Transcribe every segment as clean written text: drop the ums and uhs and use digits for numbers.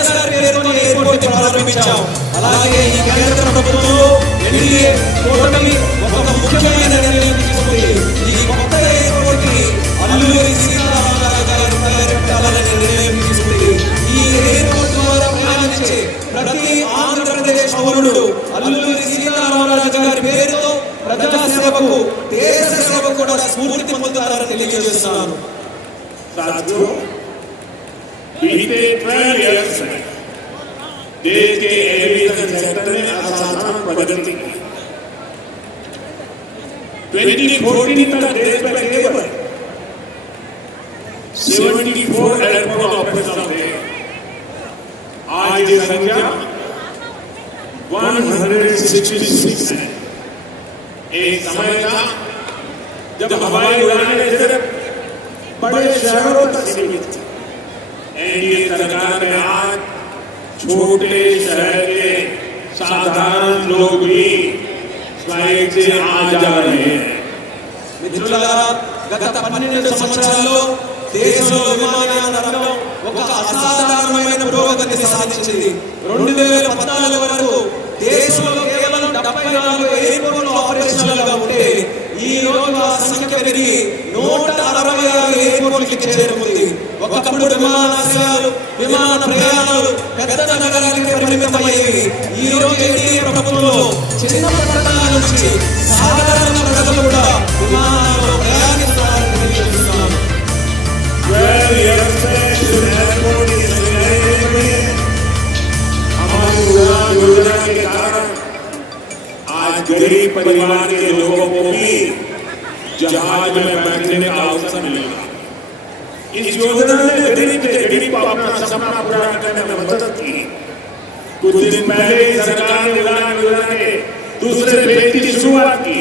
ప్రకాష్ గారి పేరుతో ఎయిర్పోర్ట్ ప్రారంభించాం. అలాగే ఈ కేంద్ర ప్రభుత్వంలో ఎన్డీఏ కూటమి ఒక ముఖ్యమైన నిర్ణయం తీసుకుంది. ఈ కొత్త ఎయిర్పోర్ట్ కి అల్లూరి సీతారామరాజు గారి పేరు పెట్టాలని నిర్ణయం తీసుకుంది. ఈ ఎయిర్పోర్ట్ ద్వారా ప్రయాణించే ప్రతి ఆంధ్రప్రదేశ్ పౌరుడు అల్లూరి సీతారామరాజు గారి పేరుతో ప్రజా సేవకు, దేశ సేవకు కూడా స్ఫూర్తి పొందుతారని తెలియజేస్తున్నాను. साथियों, बीते 12 ईयर्स में देश के एविएशन सेक्टर में असाधारण प्रगति की। 2014 तक देश में केवल 74 एयरपोर्ट ऑपरेशन थे। आज ये संख्या 166 है। एक समय था जब हवाई उड़ानें सिर्फ बड़े शहरों तक सीमित थी। एनडीए सरकार में आज छोटे शहर के साधारण लोग भी फ्लाइट से आ जा रहे हैं। మిత్రులారా, గత 12 సంవత్సరాల్లో దేశంలో విమానయాన రంగం ఒక అసాధారణమైన పురోగతిని సాధించింది. 2014 వరకు దేశంలో కేవలం 74 ఎయిర్పోర్ట్లు ఆపరేషనల్గా ఉంటే ఈ రోజు ఆ సంఖ్య పెరిగి 166 ఎయిర్పోర్ట్లకి చేరుకుంది. ఒకప్పుడు విమానాశ్రయాలు, విమాన ప్రయాణాలు పెద్ద నగరానికి పరిమితమయ్యేవి. ఈ రోజు ఎన్డీఏ ప్రభుత్వంలో చిన్న పట్టణాల నుంచి సాధారణ ప్రజలు కూడా విమానాల్లో ప్రయాణిస్తున్నారని తెలియజేస్తున్నాను. हमारी उड़ान योजना के कारण आज गरीब परिवार के लोगों को भी जहाज में बैठने का अवसर मिलेगा। इस योजना ने गरीब से गरीब को अपना सपना पूरा करने में मदद की। कुछ दिन पहले सरकार ने उड़ान योजना के दूसरे फेज की शुरुआत की।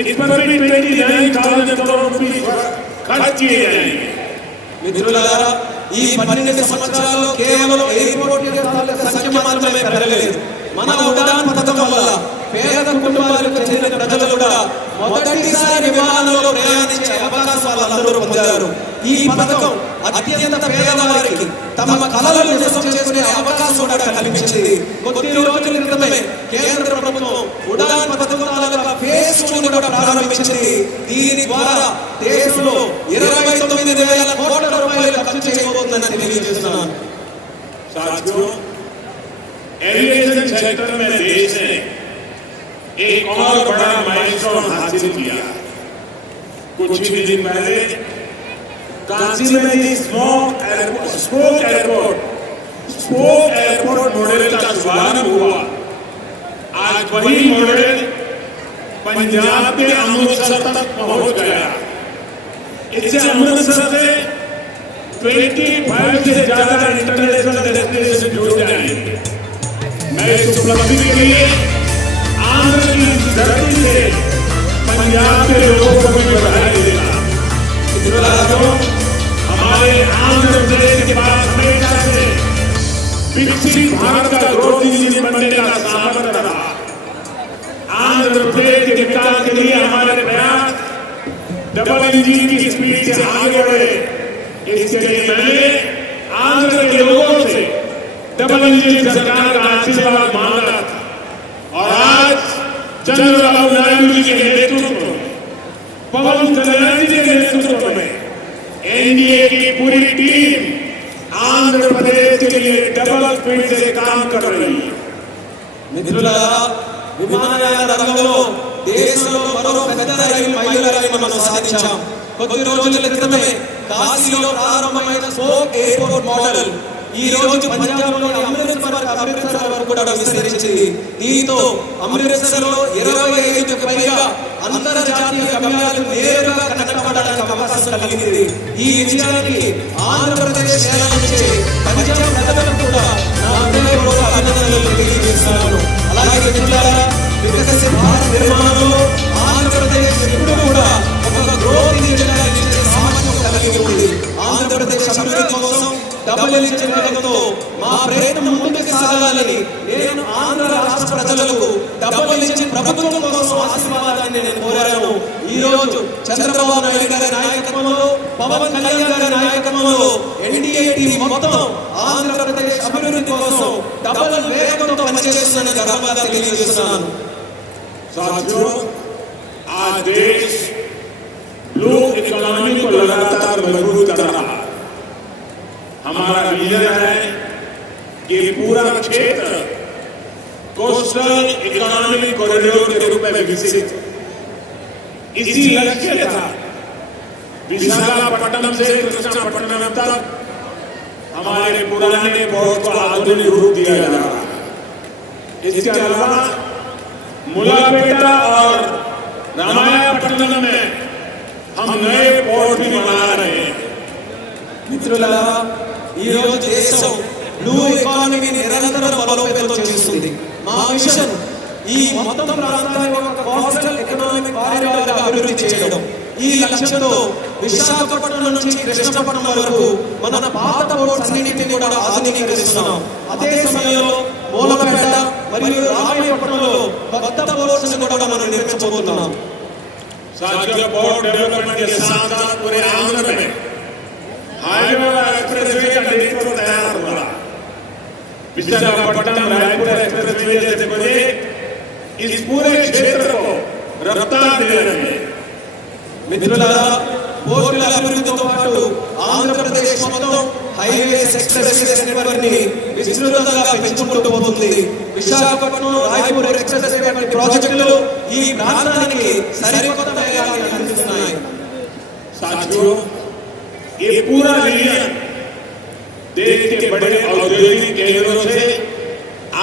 इस पर भी 29,000 करोड़ रुपए खर्च किए जाएंगे। మిత్రులారా, ఈ 12 సంవత్సరాల్లో కేవలం ఎయిర్పోర్ట్ సంఖ్య మాత్రమే పెరగలేదు. మన ఉడాన్ పథకం వల్ల పేద కుటుంబాలకు చెందిన ప్రజలు కూడా మొదటిసారి విమానంలో ప్రయాణించే అవకాశాలు అందరూ పొందారు. ఈ పథకం అత్యంత పేదవారికి తమ కలలను నిజం చేసుకునే అవకాశం కూడా కల్పించింది. కొద్ది రోజుల క్రితమే కేంద్ర ప్రభుత్వం ఉడాన్ పథకం తాలూకా ఫేజ్ 2 కూడా ప్రారంభించింది. దీని ద్వారా దేశంలో 29,000 కోట్ల రూపాయలు ఖర్చు చేయబోతుందని తెలియజేస్తున్నాను. साथियों, एविएशन सेक्टर में देश ने एक और बड़ा माइलस्टोन हासिल किया। कुछ ही दिन पहले कांची में स्पोक एयरपोर्ट मॉडल का शुभारंभ हुआ। आज वही मॉडल पंजाब के अमृतसर तक पहुंच गया। इससे अमृतसर से 25 से ज्यादा इंटरनेशनल डेस्टिनेशन जुड़ जाएंगे। मैं इस उपलब्धि के लिए आंध्र की धरती से पंजाब के लोगों को भी बधाई देता हूं। हमारे आंध्र प्रदेश के पास हमेशा से विकसित भारत का ग्रोथ इंजन बनने का सामर्थ्य रहा। आंध्र प्रदेश के विकास के लिए हमारे प्रयास डबल इंजन की स्पीड से आगे बढ़े। इसके लिए मैंने आंध्र के लोगों से डबल इंजन सरकार का आशीर्वाद मांगा था और आज चंद्रबाबू नायडू जी के नेतृत्व में, पवन कल्याण जी के नेतृत्व में एनडीए की पूरी टीम आंध्र प्रदेश के लिए डबल स्पीड से काम कर रही है। మిత్రులారా, విమానయాన రంగంలో దేశంలో మరో పెద్ద మైలురాయిని మనం సాధించాం. కొద్ది రోజుల క్రితమే కాశీలో ప్రారంభమైన స్పోక్ ఎయిర్పోర్ట్ మోడల్ ఈ రోజు పంజాబ్లోని అమృత్సర్ వరకు కూడా విస్తరించింది. దీంతో అమృత్సర్లో 25కి పైగా అంతర్జాతీయ గమ్యాలు నేరుగా కనెక్ట్ అవ్వడానికి అవకాశం కలిగింది. ఈ విజయానికి ఆంధ్రప్రదేశ్ నుంచి పంజాబ్ ప్రజలకు కూడా నా హృదయపూర్వక అభినందనలు తెలియజేస్తున్నాను. అలాగే మిత్రులారా, వికసిత భారత్ నిర్మాణంలో ఆంధ్రప్రదేశ్ ఎప్పుడు కూడా ఒక గ్రోత్ ఇంజిన్ గా నిలిచే సామర్థ్యం కలిగి ఉంది. ఆంధ్రప్రదేశ్ అభివృద్ధి కోసం డబుల్ ఇంజిన్ వేగంతో మా ప్రయత్నం ముందుకు సాగాలని నేను ఆంధ్ర రాష్ట్ర ప్రజలకు డబుల్ ఇంజిన్ ప్రభుత్వం కోసం ఆశీర్వాదాన్ని నేను కోరాను. ఈ రోజు చంద్రబాబు నాయుడు గారి నాయకత్వంలో, పవన్ కళ్యాణ్ గారి నాయకత్వంలో ఎన్డీఏ టీం మొత్తం ఆంధ్రప్రదేశ్ అభివృద్ధి కోసం డబుల్ వేగంతో పనిచేస్తున్న గర్వంగా తెలియజేస్తున్నాను. साथियों, आज देश ब्लू इकोनॉमी को लगातार मजबूत कर रहा है। हमारा विजन है कि पूरा क्षेत्र कोस्टल इकोनॉमिक कॉरिडोर के रूप में विकसित। इसी लक्ष्य के साथ विशाखापट्टनम से कृष्णापट्टनम तक हमारे पुराने पोर्ट को आधुनिक रूप दिया जा रहा है। इसके अलावा मुलापेटा और रामायपट्टनम में हम नए पोर्ट भी बना रहे हैं। మిత్రులారా, ఈ రోజు దేశం బ్లూ ఎకానమీని నిరంతరం బలోపేతం చేస్తుంది. మా మిషన్ ఈ మొత్తం ప్రాంతాన్ని ఒక కోస్టల్ ఎకనామిక్ కారిడార్ గా అభివృద్ధి చేయడం. ఈ లక్ష్యంతో విశాఖపట్నం నుంచి కృష్ణపట్నం వరకు మన పాత పోర్ట్స్ అన్నింటినీ కూడా ఆధునీకరిస్తున్నాం. అదే సమయంలో మూలపేట మరియు రామాయపట్నంలో కొత్త పోర్ట్స్ కూడా మనం నిర్మించబోతున్నాం. साथियों, पोर्ट डेवलपमेंट के साथ साथ पूरे आंध्र में हाईवे और एक्सप्रेसवे का नेटवर्क तैयार हो रहा है। विशाखापट्टनम रायपुर एक्सप्रेसवे जैसे प्रोजेक्ट इस पूरे क्षेत्र को रफ्तार दे रहे हैं। మిత్రులారా, పోర్టుల అభివృద్ధితో పాటు ఆంధ్రప్రదేశ్ మొత్తం హైవేస్ ఎక్స్ప్రెస్వేస్ నెట్వర్క్ ని విస్తృతంగా పెంచుకుంటూ పోతుంది. విశాఖపట్నం రాయపూర్ ఎక్స్ప్రెస్ వే వంటి ప్రాజెక్టులు ఈ ప్రాంతానికి సరికొత్త వేగాన్ని అందిస్తున్నాయి. साथियों, ये पूरा रीजन देश के बड़े औद्योगिक केंद्रों से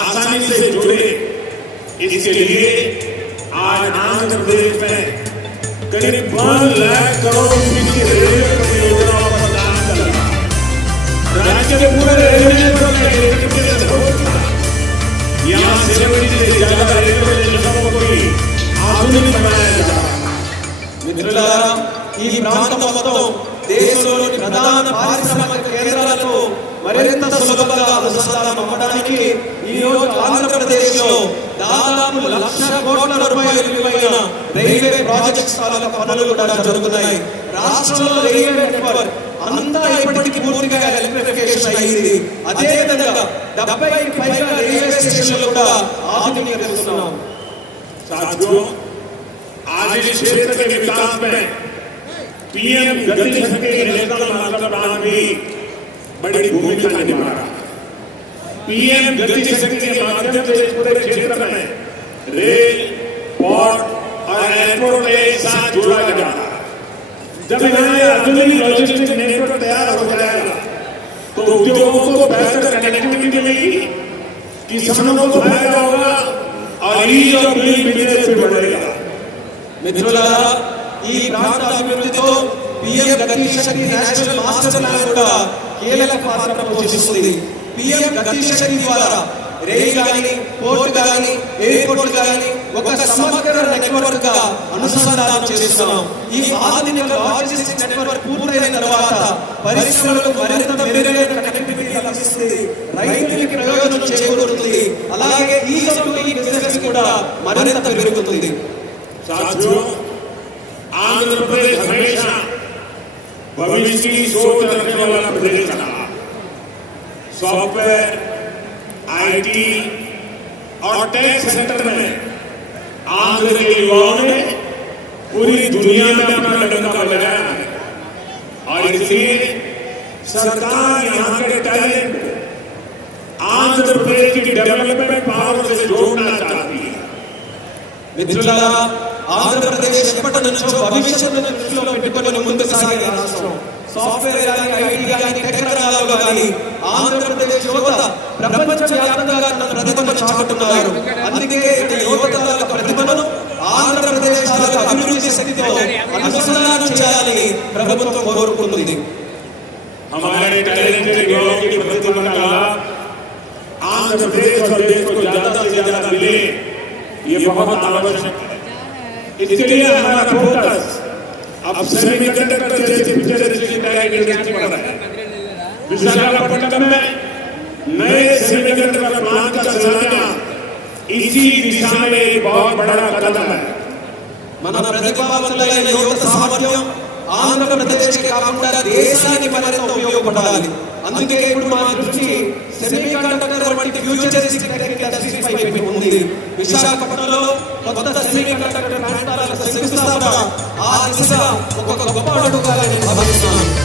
आसानी से जुड़े। इसके लिए आज आंध्र प्रदेश में करीब 1 लाख करोड़ रुपए की रेलवे परियोजनाओं पर काम चल रहा है। राज्य के पूरे रेलवे नेटवर्क का इलेक्ट्रिफिकेशन हो चुका है। यहाँ 70 से ज्यादा रेलवे स्टेशनों को भी आधुनिक बनाया जा रहा है। మిత్రులారా, ఈ ప్రాంతం మొత్తం దేశంలోని ప్రధాన పారిశ్రామిక కేంద్రాలతో మరింత సులభంగా అనుసంధానం అవ్వడానికి ఈ రోజు ఆంధ్రప్రదేశ్ లో దాదాపు 1,00,000 కోట్ల రూపాయల విలువైన రైల్వే ప్రాజెక్ట్స్ పనులు కూడా జరుగుతున్నాయి. రాష్ట్రంలో రైల్వే నెట్వర్క్ అంతా ఇప్పటికీ పూర్తిగా ఎలక్ట్రిఫికేషన్ అయింది. అదే విధంగా 70కి పైగా రైల్వే స్టేషన్లు కూడా ఆధునీకరిస్తున్నాం. साथियों, आज इस क्षेत्र के विकास में पीएम गति शक्ति नेशनल मास्टर प्लान भी बड़ी भूमिका निभा रहा है। पीएम गति शक्ति के माध्यम से इस पूरे क्षेत्र में रेल, पोर्ट और एयरपोर्ट एक साथ जोड़ा जा रहा है। जब यहाँ आधुनिक लॉजिस्टिक नेटवर्क तैयार हो जाएगा तो उद्योगों को बेहतर कनेक्टिविटी मिलेगी, किसानों को फायदा होगा और ईज ऑफ डूइंग बिजनेस भी बढ़ेगा। మిత్రులారా, ఈ ప్రాంత అభివృద్ధితో పీఎం గతి శక్తి నేషనల్ మాస్టర్ ప్లాన్ కూడా కీలక పాత్ర పోషిస్తుంది. పీఎం గతి శక్తి ద్వారా రైలు కానీ, పోర్ట్ కానీ, ఎయిర్పోర్ట్ కానీ ఒక సమగ్ర నెట్వర్క్ గా అనుసంధానం చేస్తున్నాం. ఈ ఆధునిక లాజిస్టిక్స్ నెట్వర్క్ పూర్తయిన తర్వాత పరిశ్రమలకు మరింత మెరుగైన కనెక్టివిటీ లభిస్తుంది, రైతులకు ప్రయోజనం చేకూరుతుంది, అలాగే ఈజ్ ఆఫ్ డూయింగ్ బిజినెస్ కూడా మరింత పెరుగుతుంది. साथियों, आंध्र प्रदेश हमेशा भविष्य की सोच रखने वाला प्रदेश रहा। सॉफ्टवेयर, आईटी और टेक सेक्टर में आंध्र के युवाओं ने पूरी दुनिया में अपना डंका बजाया है और इसलिए सरकार यहाँ के टैलेंट आंध्र प्रदेश की डेवलपमेंट पावर से जोड़ना चाहती है। మిత్రులారా, ఆంధ్రప్రదేశ్ ఎప్పటి నుంచో భవిష్యత్తును దృష్టిలో పెట్టుకొని ముందుకు సాగే రాష్ట్రం. సాఫ్ట్వేర్ కానీ, ఐటీ కానీ, టెక్ రంగాల్లో కానీ ఆంధ్రప్రదేశ్ యువత ప్రపంచవ్యాప్తంగా తన ప్రతిభను చాటుతున్నారు. అందుకే యువత ప్రతిభను ఆంధ్రప్రదేశ్ అభివృద్ధి శక్తితో అనుసంధానం చేయాలని ప్రభుత్వం కోరుకుంటుంది. हमारे टैलेंटेड युवाओं की प्रतिभा का लाभ आंध्र प्रदेश और देश को ज्यादा से ज्यादा मिले, ये बहुत आवश्यक है। इसके लिए हमारा फोकस अब सेमीकंडक्टर जैसी फ्यूचरिस्टिक इंडस्ट्री पर है। विशाखापट्टनम में नए सेमीकंडक्टर प्लांट का शिलान्यास इसी दिशा में एक बहुत बड़ा कदम है। మన ప్రతిభావంతులైన యువత సామర్థ్యం ఆంధ్రప్రదేశ్ కాకుండా దేశానికి మరింత ఉపయోగపడాలి. అందుకే ఇప్పుడు మా దృష్టి సెమీకండక్టర్ ఫ్యూచరిస్టిక్ టెక్నికల్ ఇండస్ట్రీస్ పై ఉంది. విశాఖపట్నంలో కొత్త సెమీకండక్టర్ ప్లాంట్ శంకుస్థాపన ఆ దిశగా ఒక గొప్ప అడుగుగా నేను భావిస్తున్నాను.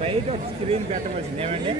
బయట స్క్రీన్ పెట్టవలసింది ఏమండి.